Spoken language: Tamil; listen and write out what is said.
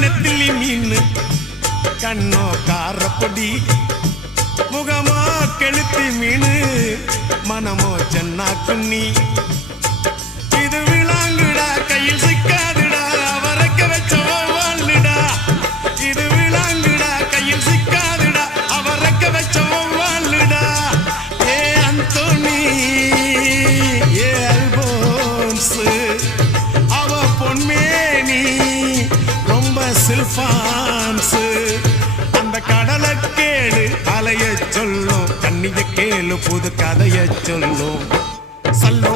நெத்திலி மீன் கண்ணோ காரப்பொடி முகமோ கெளுத்தி மீன் மனமோ சென்னா குன்னி இது விளாங்குடா கையில் சிக்காதுடா அவரைக்க வச்ச வாழ்டா இது விளாங்குடா கையில் சிக்காதுடா அவரைக்க வச்ச வாழ்டா ஏ அந்தோனி ஏ அல்போன்ஸ் அவ பொன்மேனி ரொம்ப சில்பான்ஸ் அந்த கடலை கேளு அலைய சொல்லும் கண்ணிய கேளு புது கதைய சொல்லும் சல்லோ